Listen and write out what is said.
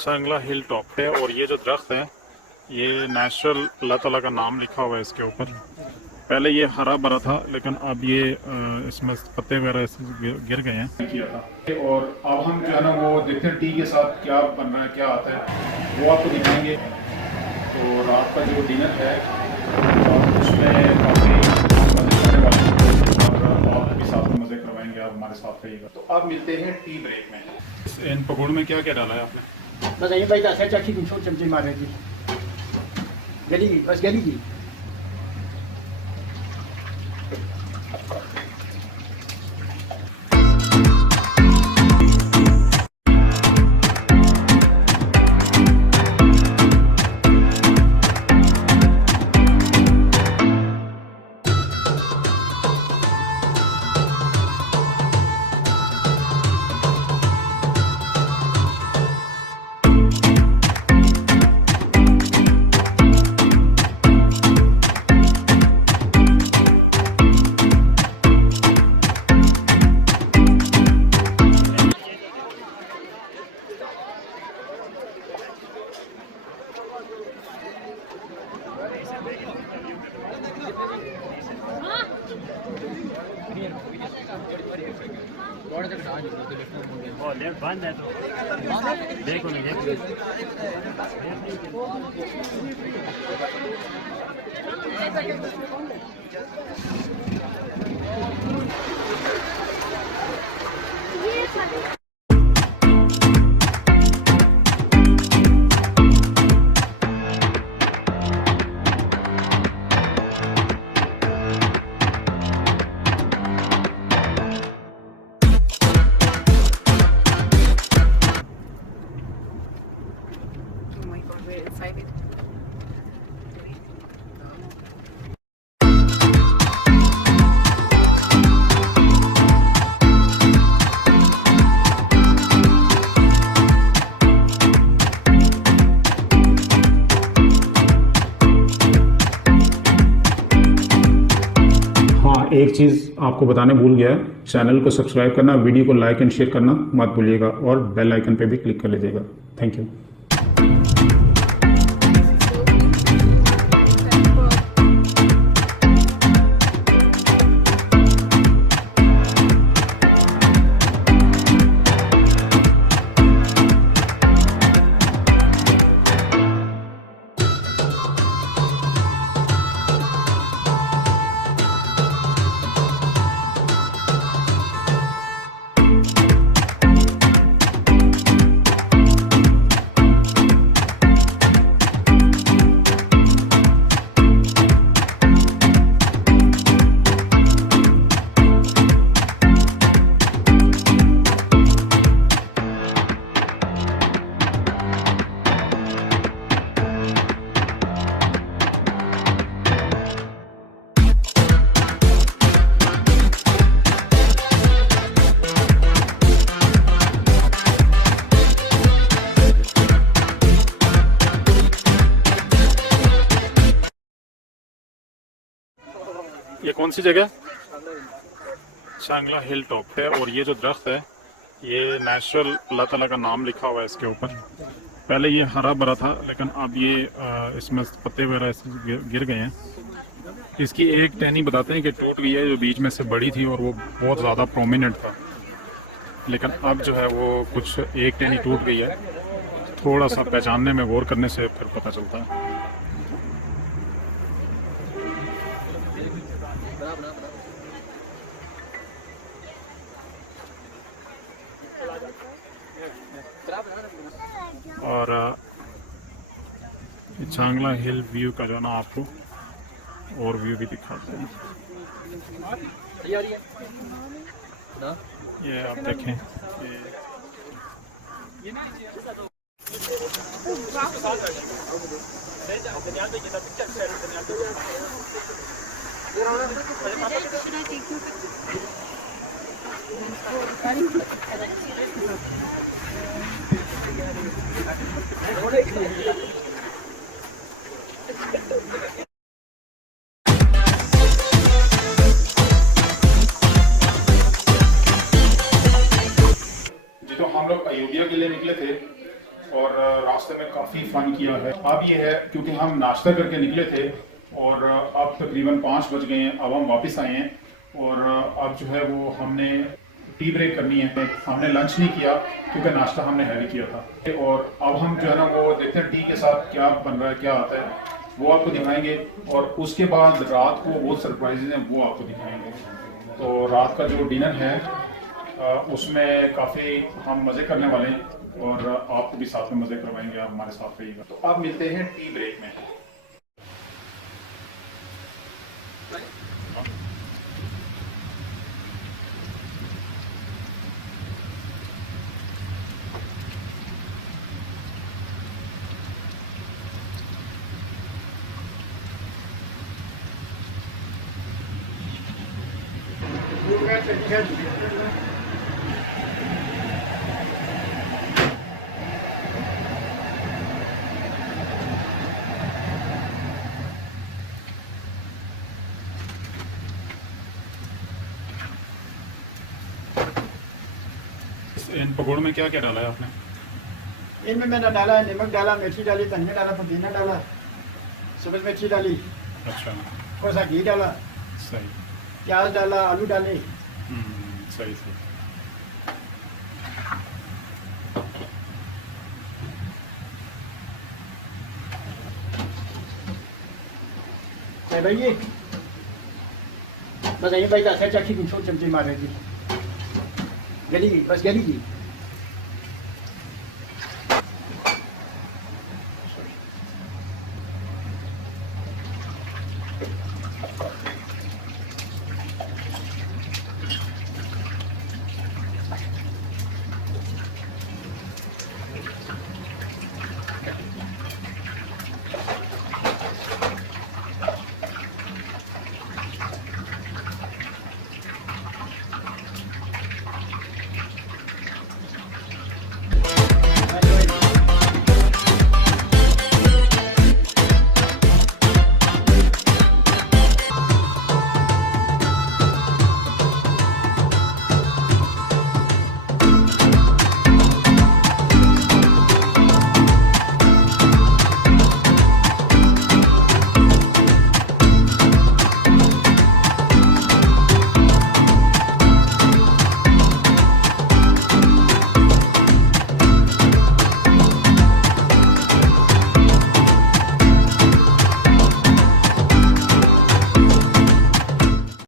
चांगला hill top है और ये जो दरख्त है ये नेचुरल अल्लाह ताला का नाम लिखा हुआ है इसके ऊपर। पहले ये हरा भरा था लेकिन अब ये इसमें पत्ते वगैरह गिर गए हैं किया था। और अब हम जो है ना वो देखते हैं टी के साथ क्या बन रहा है, क्या आता है वो आपको दिखाएंगे। तो रात का जो डिनर है उसमें काफ़ी मज़े करने वाले हैं और आप भी साथ में मज़े करवाएंगे, आप हमारे साथ रहिएगा। तो अब मिलते हैं टी ब्रेक में। इन पकौड़ों में क्या क्या डाला है आपने? बस यही भाई दस चाची तुम छोड़ चमचे मारे थी गली बस गली की। बंद है तो देखो ना एक चीज़ आपको बताने भूल गया है, चैनल को सब्सक्राइब करना, वीडियो को लाइक एंड शेयर करना मत भूलिएगा और बेल आइकन पे भी क्लिक कर लीजिएगा। Thank you. ये कौन सी जगह? चांगला हिल टॉप है और ये जो दरख्त है ये नेचुरल अल्लाह ताला का नाम लिखा हुआ है इसके ऊपर। पहले ये हरा भरा था लेकिन अब ये इसमें पत्ते वगैरह गिर गए हैं। इसकी एक टहनी बताते हैं कि टूट गई है, जो बीच में से बड़ी थी और वो बहुत ज़्यादा प्रोमिनेंट था, लेकिन अब जो है वो कुछ एक टहनी टूट गई है। थोड़ा सा पहचानने में गौर करने से फिर पता चलता है। और चांगला हिल व्यू का जो ना आपको और व्यू भी दिखाते हैं। ये आप देखें जी तो हम लोग अयोध्या के लिए निकले थे और रास्ते में काफ़ी फन किया है। अब ये है क्योंकि हम नाश्ता करके निकले थे और अब तकरीबन 5 बज गए हैं, अब हम वापस आए हैं और अब जो है वो हमने टी ब्रेक करनी है। हमने लंच नहीं किया क्योंकि नाश्ता हमने हैवी किया था और अब हम जो है ना वो देखते हैं टी के साथ क्या बन रहा है, क्या आता है वो आपको दिखाएंगे और उसके बाद रात को वो सरप्राइजेज हैं वो आपको दिखाएंगे। तो रात का जो डिनर है उसमें काफ़ी हम मज़े करने वाले हैं और आपको भी साथ में मज़े करवाएंगे, आप हमारे साथ रहिएगा। तो अब मिलते हैं टी ब्रेक में। इन पकौड़ों में क्या क्या डाला है आपने? इनमें मैंने डाला है नमक डाला, मिर्ची डाली, धनिया डाला, पुदीना डाला, सब्ज़ मिर्ची डाली, अच्छा, थोड़ा सा घी डाला, सही, प्याज डाला, आलू डाले। सही सही। भाई ये बस यही भाई का चमचे मार रही थी, गली बस गली की।